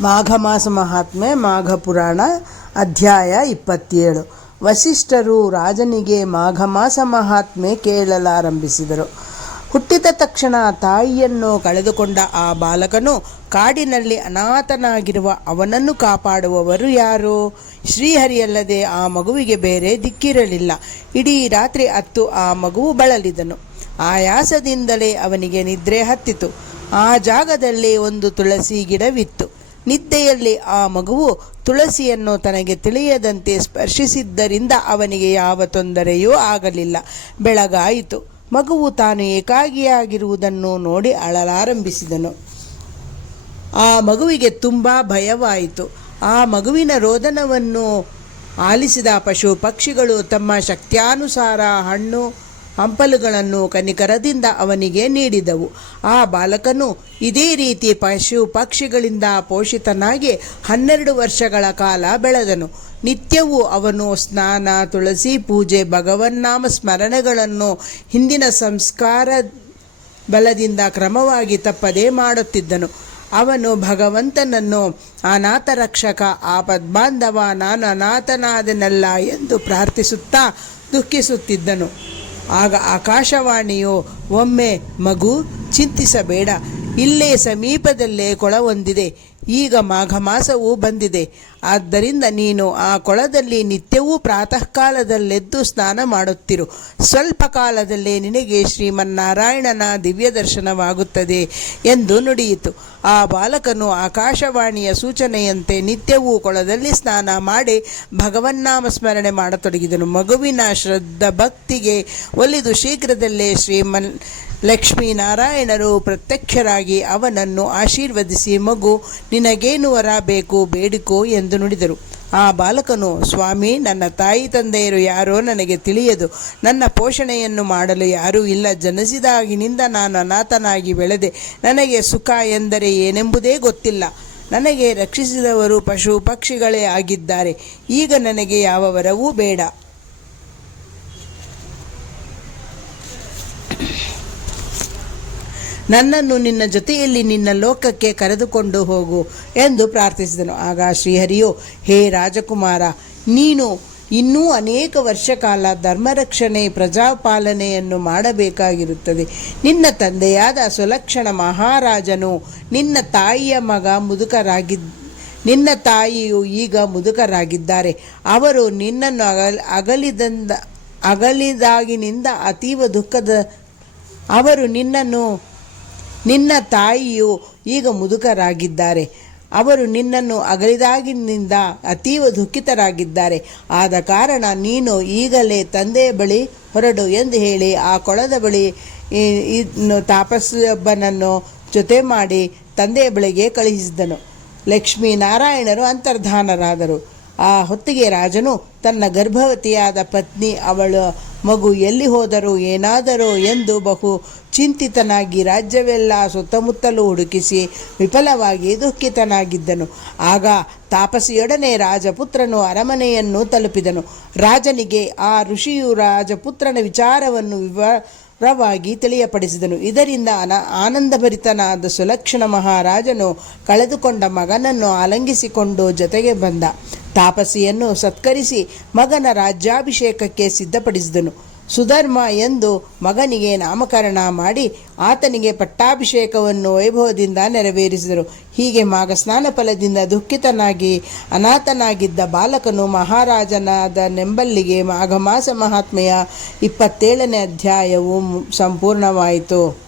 ಮಾಘ ಮಾಸ ಮಹಾತ್ಮೆ ಮಾಘ ಪುರಾಣ ಅಧ್ಯಾಯ ಇಪ್ಪತ್ತೇಳು. ವಸಿಷ್ಠರು ರಾಜನಿಗೆ ಮಾಘಮಾಸ ಮಹಾತ್ಮೆ ಕೇಳಲಾರಂಭಿಸಿದರು. ಹುಟ್ಟಿದ ತಕ್ಷಣ ತಾಯಿಯನ್ನು ಕಳೆದುಕೊಂಡ ಆ ಬಾಲಕನು ಕಾಡಿನಲ್ಲಿ ಅನಾಥನಾಗಿರುವ ಅವನನ್ನು ಕಾಪಾಡುವವರು ಯಾರು? ಶ್ರೀಹರಿಯಲ್ಲದೆ ಆ ಮಗುವಿಗೆ ಬೇರೆ ದಿಕ್ಕಿರಲಿಲ್ಲ. ಇಡೀ ರಾತ್ರಿ ಅತ್ತು ಆ ಮಗುವು ಬಳಲಿದನು. ಆಯಾಸದಿಂದಲೇ ಅವನಿಗೆ ನಿದ್ರೆ ಹತ್ತಿತು. ಆ ಜಾಗದಲ್ಲಿ ಒಂದು ತುಳಸಿ ಗಿಡವಿತ್ತು. ನಿದ್ದೆಯಲ್ಲಿ ಆ ಮಗುವು ತುಳಸಿಯನ್ನು ತನಗೆ ತಿಳಿಯದಂತೆ ಸ್ಪರ್ಶಿಸಿದ್ದರಿಂದ ಅವನಿಗೆ ಯಾವ ತೊಂದರೆಯೂ ಆಗಲಿಲ್ಲ. ಬೆಳಗಾಯಿತು. ಮಗುವು ತಾನು ಏಕಾಗಿಯಾಗಿರುವುದನ್ನು ನೋಡಿ ಅಳಲಾರಂಭಿಸಿದನು. ಆ ಮಗುವಿಗೆ ತುಂಬ ಭಯವಾಯಿತು. ಆ ಮಗುವಿನ ರೋದನವನ್ನು ಆಲಿಸಿದ ಪಶು ಪಕ್ಷಿಗಳು ತಮ್ಮ ಶಕ್ತ್ಯಾನುಸಾರ ಹಣ್ಣು ಹಂಪಲುಗಳನ್ನು ಕನಿಕರದಿಂದ ಅವನಿಗೆ ನೀಡಿದವು. ಆ ಬಾಲಕನು ಇದೇ ರೀತಿ ಪಶು ಪಕ್ಷಿಗಳಿಂದ ಪೋಷಿತನಾಗಿ ಹನ್ನೆರಡು ವರ್ಷಗಳ ಕಾಲ ಬೆಳೆದನು. ನಿತ್ಯವೂ ಅವನು ಸ್ನಾನ, ತುಳಸಿ ಪೂಜೆ, ಭಗವನ್ನಾಮ ಸ್ಮರಣೆಗಳನ್ನು ಹಿಂದಿನ ಸಂಸ್ಕಾರ ಬಲದಿಂದ ಕ್ರಮವಾಗಿ ತಪ್ಪದೇ ಮಾಡುತ್ತಿದ್ದನು. ಅವನು ಭಗವಂತನನ್ನು ಅನಾಥ ರಕ್ಷಕ ಪದ್ಮಾಂಧವ ನಾನು ಅನಾಥನಾದನಲ್ಲ ಎಂದು ಪ್ರಾರ್ಥಿಸುತ್ತಾ ದುಃಖಿಸುತ್ತಿದ್ದನು. ಆಗ ಆಕಾಶವಾಣಿಯು ಒಮ್ಮೆ ಮಗು ಚಿಂತಿಸಬೇಡ. ಇಲ್ಲೇ ಸಮೀಪದಲ್ಲೇ ಕೊಳವೊಂದಿದೆ ಈಗ ಮಾಘ ಮಾಸವು ಬಂದಿದೆ. ಆದ್ದರಿಂದ ನೀನು ಆ ಕೊಳದಲ್ಲಿ ನಿತ್ಯವೂ ಪ್ರಾತಃ ಕಾಲದಲ್ಲೆದ್ದು ಸ್ನಾನ ಮಾಡುತ್ತಿರು. ಸ್ವಲ್ಪ ಕಾಲದಲ್ಲೇ ನಿನಗೆ ಶ್ರೀಮನ್ನಾರಾಯಣನ ದಿವ್ಯ ದರ್ಶನವಾಗುತ್ತದೆ ಎಂದು ನುಡಿಯಿತು. ಆ ಬಾಲಕನು ಆಕಾಶವಾಣಿಯ ಸೂಚನೆಯಂತೆ ನಿತ್ಯವೂ ಕೊಳದಲ್ಲಿ ಸ್ನಾನ ಮಾಡಿ ಭಗವನ್ನಾಮ ಸ್ಮರಣೆ ಮಾಡತೊಡಗಿದನು. ಮಗುವಿನ ಶ್ರದ್ಧ ಭಕ್ತಿಗೆ ಒಲಿದು ಶೀಘ್ರದಲ್ಲೇ ಶ್ರೀಮನ್ ಲಕ್ಷ್ಮೀನಾರಾಯಣರು ಪ್ರತ್ಯಕ್ಷರಾಗಿ ಅವನನ್ನು ಆಶೀರ್ವದಿಸಿ ಮಗು ನಿನಗೇನು ವರ ಬೇಕು ಬೇಡಿಕೋ ಎಂದು ನುಡಿದರು. ಆ ಬಾಲಕನು, ಸ್ವಾಮಿ, ನನ್ನ ತಾಯಿ ತಂದೆಯರು ಯಾರೋ ನನಗೆ ತಿಳಿಯದು. ನನ್ನ ಪೋಷಣೆಯನ್ನು ಮಾಡಲು ಯಾರೂ ಇಲ್ಲ. ಜನಿಸಿದಾಗಿನಿಂದ ನಾನು ಅನಾಥನಾಗಿ ಬೆಳೆದೆ. ನನಗೆ ಸುಖ ಎಂದರೆ ಏನೆಂಬುದೇ ಗೊತ್ತಿಲ್ಲ. ನನಗೆ ರಕ್ಷಿಸಿದವರು ಪಶು ಪಕ್ಷಿಗಳೇ ಆಗಿದ್ದಾರೆ. ಈಗ ನನಗೆ ಯಾವ ವರವೂ ಬೇಡ. ನನ್ನನ್ನು ನಿನ್ನ ಜೊತೆಯಲ್ಲಿ ನಿನ್ನ ಲೋಕಕ್ಕೆ ಕರೆದುಕೊಂಡು ಹೋಗು ಎಂದು ಪ್ರಾರ್ಥಿಸಿದನು. ಆಗ ಶ್ರೀಹರಿಯು, ಹೇ ರಾಜಕುಮಾರ, ನೀನು ಇನ್ನೂ ಅನೇಕ ವರ್ಷ ಕಾಲ ಧರ್ಮರಕ್ಷಣೆ, ಪ್ರಜಾಪಾಲನೆಯನ್ನು ಮಾಡಬೇಕಾಗಿರುತ್ತದೆ. ನಿನ್ನ ತಂದೆಯಾದ ಸುಲಕ್ಷಣ ಮಹಾರಾಜನು ನಿನ್ನ ತಾಯಿಯ ಮಗ ಮುದುಕರಾಗಿದ್ದ ನಿನ್ನ ತಾಯಿಯು ಈಗ ಮುದುಕರಾಗಿದ್ದಾರೆ. ಅವರು ನಿನ್ನನ್ನು ಅಗಲ್, ಅಗಲಿದಂದ, ಅಗಲಿದಾಗಿನಿಂದ ಅತೀವ ದುಃಖದ, ಅವರು ನಿನ್ನನ್ನು ನಿನ್ನ ತಾಯಿಯು ಈಗ ಮುದುಕರಾಗಿದ್ದಾರೆ. ಅವರು ನಿನ್ನನ್ನು ಅಗಲಿದಾಗಿನಿಂದ ಅತೀವ ದುಃಖಿತರಾಗಿದ್ದಾರೆ. ಆದ ಕಾರಣ ನೀನು ಈಗಲೇ ತಂದೆಯ ಬಳಿ ಹೊರಡು ಎಂದು ಹೇಳಿ ಆ ಕೊಳದ ಬಳಿ ತಾಪಸ್ಸೊಬ್ಬನನ್ನು ಜೊತೆ ಮಾಡಿ ತಂದೆಯ ಬಳಿಗೆ ಕಳುಹಿಸಿದನು. ಲಕ್ಷ್ಮೀನಾರಾಯಣರು ಅಂತರ್ಧಾನರಾದರು. ಆ ಹೊತ್ತಿಗೆ ರಾಜನು ತನ್ನ ಗರ್ಭವತಿಯಾದ ಪತ್ನಿ ಅವಳ ಮಗು ಎಲ್ಲಿ ಹೋದರೂ ಏನಾದರೂ ಎಂದು ಬಹು ಚಿಂತಿತನಾಗಿ ರಾಜ್ಯವೆಲ್ಲ ಸುತ್ತಮುತ್ತಲೂ ಹುಡುಕಿಸಿ ವಿಫಲವಾಗಿ ದುಃಖಿತನಾಗಿದ್ದನು. ಆಗ ತಾಪಸಿಯೊಡನೆ ರಾಜಪುತ್ರನು ಅರಮನೆಯನ್ನು ತಲುಪಿದನು. ರಾಜನಿಗೆ ಆ ಋಷಿಯು ರಾಜಪುತ್ರನ ವಿಚಾರವನ್ನು ವಿವರವಾಗಿ ತಿಳಿಯಪಡಿಸಿದನು. ಇದರಿಂದ ಅನ ಆನಂದಭರಿತನಾದ ಸುಲಕ್ಷಣ ಮಹಾರಾಜನು ಕಳೆದುಕೊಂಡ ಮಗನನ್ನು ಆಲಂಗಿಸಿಕೊಂಡು ಜೊತೆಗೆ ಬಂದ. ತಾಪಸಿಯನ್ನು ಸತ್ಕರಿಸಿ ಮಗನ ರಾಜ್ಯಾಭಿಷೇಕಕ್ಕೆ ಸಿದ್ಧಪಡಿಸಿದನು. ಸುಧರ್ಮ ಎಂದು ಮಗನಿಗೆ ನಾಮಕರಣ ಮಾಡಿ ಆತನಿಗೆ ಪಟ್ಟಾಭಿಷೇಕವನ್ನು ವೈಭವದಿಂದ ನೆರವೇರಿಸಿದರು. ಹೀಗೆ ಮಾಘ ಸ್ನಾನ ಫಲದಿಂದ ದುಃಖಿತನಾಗಿ ಅನಾಥನಾಗಿದ್ದ ಬಾಲಕನು ಮಹಾರಾಜನಾದ ನೆಂಬಲ್ಲಿಗೆ ಮಾಘ ಮಾಸ ಮಹಾತ್ಮೆಯ ಇಪ್ಪತ್ತೇಳನೇ ಅಧ್ಯಾಯವು ಸಂಪೂರ್ಣವಾಯಿತು.